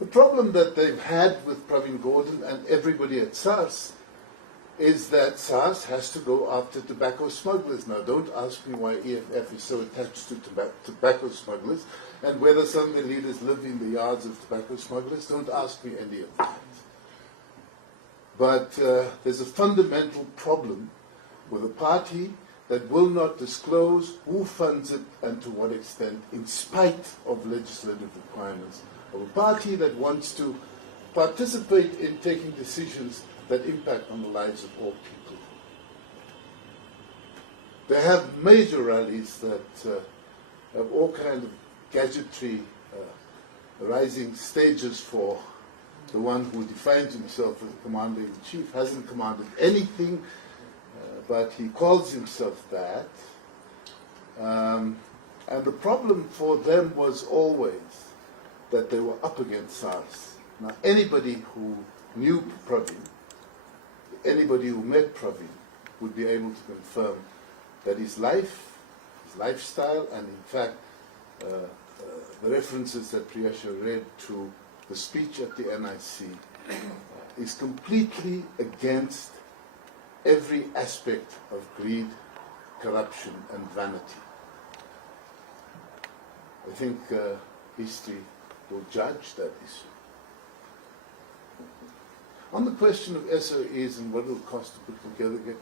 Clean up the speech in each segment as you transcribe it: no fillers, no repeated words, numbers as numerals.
The problem that they've had with Pravin Gordhan and everybody at SARS is that SARS has to go after tobacco smugglers. Now, don't ask me why EFF is so attached to tobacco smugglers and whether some of the leaders live in the yards of tobacco smugglers. Don't ask me any of that. But there's a fundamental problem with a party that will not disclose who funds it and to what extent, in spite of legislative requirements, of a party that wants to participate in taking decisions that impact on the lives of all people. They have major rallies that have all kinds of gadgetry, rising stages for the one who defines himself as the commander-in-chief, hasn't commanded anything, but he calls himself that. And the problem for them was always that they were up against SARS. Now, anybody who knew Pravin, anybody who met Pravin, would be able to confirm that his life, his lifestyle, and in fact, the references that Priyasha read to the speech at the NIC is completely against every aspect of greed, corruption, and vanity. I think history will judge that issue. On the question of SOEs and what it will cost to put together again,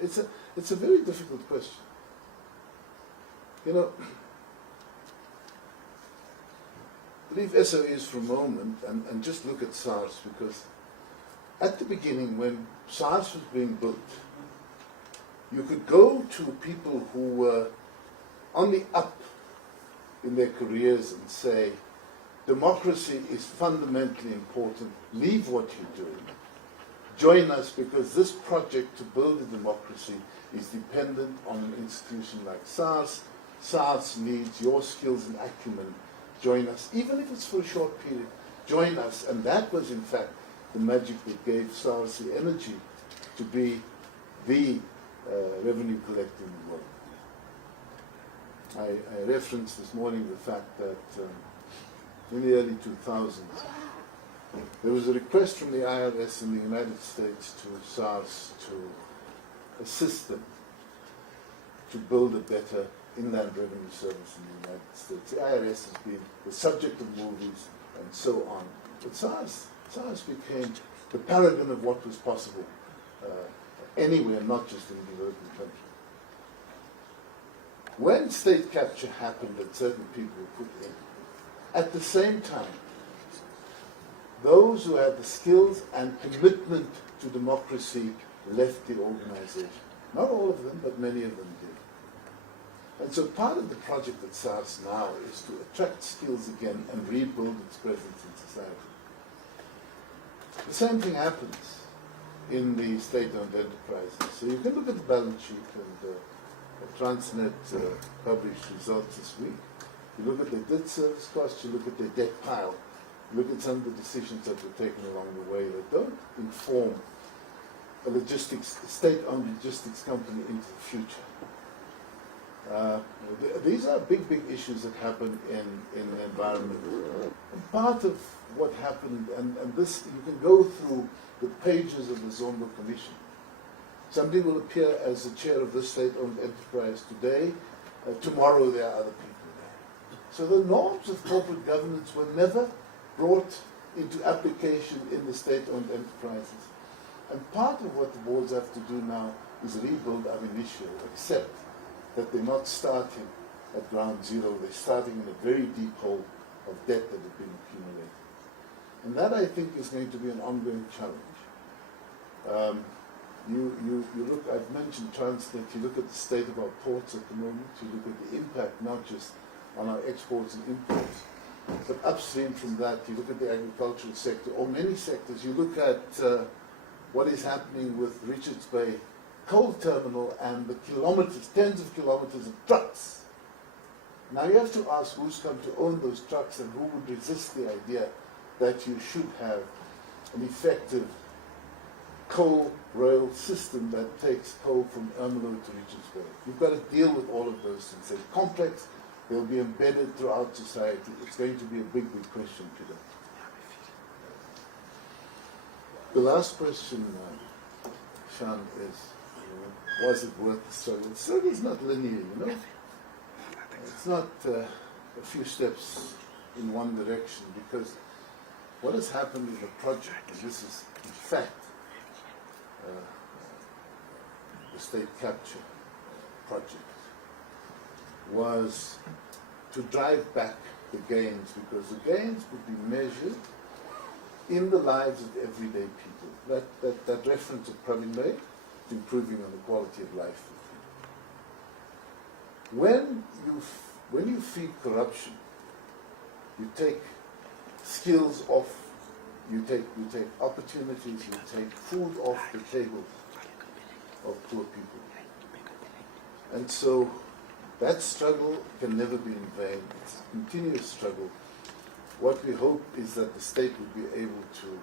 it's a very difficult question. You know, leave SOEs for a moment and just look at SARS, because at the beginning, when SARS was being built, you could go to people who were on the up in their careers and say, democracy is fundamentally important, leave what you're doing, join us, because this project to build a democracy is dependent on an institution like SARS. SARS needs your skills and acumen, join us, even if it's for a short period, join us. And that was in fact the magic that gave SARS the energy to be the revenue collector in the world. I referenced this morning the fact that in the early 2000s, there was a request from the IRS in the United States to SARS to assist them to build a better inland revenue service in the United States. The IRS has been the subject of movies and so on. But SARS became the paragon of what was possible anywhere, not just in the developing country. When state capture happened and certain people were put in, at the same time, those who had the skills and commitment to democracy left the organization. Not all of them, but many of them did. And so part of the project at SARS now is to attract skills again and rebuild its presence in society. The same thing happens in the state-owned enterprises. So you can look at the balance sheet, and Transnet published results this week. You look at their debt service costs, you look at their debt pile, you look at some of the decisions that were taken along the way that don't inform a state-owned logistics company into the future. These are big issues that happen in the environment. And part of what happened, and this, you can go through the pages of the Zondo Commission. Somebody will appear as the chair of this state-owned enterprise today. Tomorrow there are other people there. So the norms of corporate governance were never brought into application in the state-owned enterprises. And part of what the boards have to do now is rebuild ab initio, except that they're not starting at ground zero. They're starting in a very deep hole of debt that has been accumulated. And that, I think, is going to be an ongoing challenge. You look, I've mentioned Transnet, you look at the state of our ports at the moment, you look at the impact not just on our exports and imports, but upstream from that, you look at the agricultural sector, or many sectors. You look at what is happening with Richards Bay coal terminal and the kilometers, tens of kilometers of trucks. Now you have to ask who's come to own those trucks and who would resist the idea that you should have an effective coal rail system that takes coal from Ermelo to Richards Bay. You've got to deal with all of those things. They're complex, they'll be embedded throughout society. It's going to be a big question today. The last question, Sean, is, was it worth the struggle? The struggle is not linear, you know. It's not a few steps in one direction, because what has happened in the project, and this is in fact the state capture project, was to drive back the gains, because the gains would be measured in the lives of everyday people. That reference that Pravin made, improving on the quality of life of people. When you feed corruption, you take skills off, you take opportunities, you take food off the table of poor people. And so that struggle can never be in vain. It's a continuous struggle. What we hope is that the state will be able to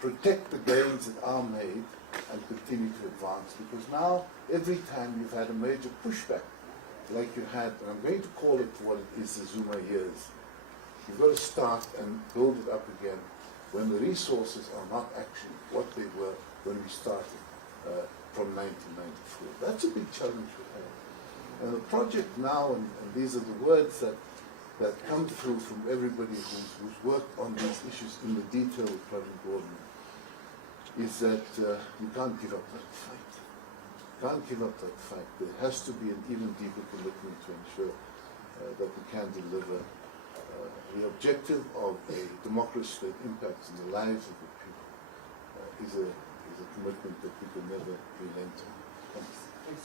protect the gains that are made and continue to advance. Because now, every time you've had a major pushback, like you had, and I'm going to call it what it is, the Zuma years, you've got to start and build it up again when the resources are not actually what they were when we started from 1994. That's a big challenge we have. And the project now, and these are the words that come through from everybody who's worked on these issues in the detail with Pravin Gordhan, is that you can't give up that fight. You can't give up that fight. There has to be an even deeper commitment to ensure that we can deliver the objective of a democracy that impacts in the lives of the people is a commitment that we can never relent on. Thanks. Thanks.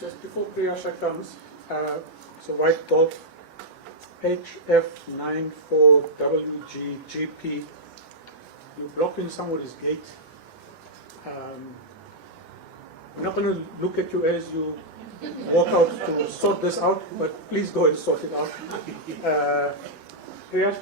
Just before Priyasha comes, so White Golf, HF94WGGP, you're blocking somebody's gate. I'm not going to look at you as you walk out to sort this out, but please go and sort it out. Priyash?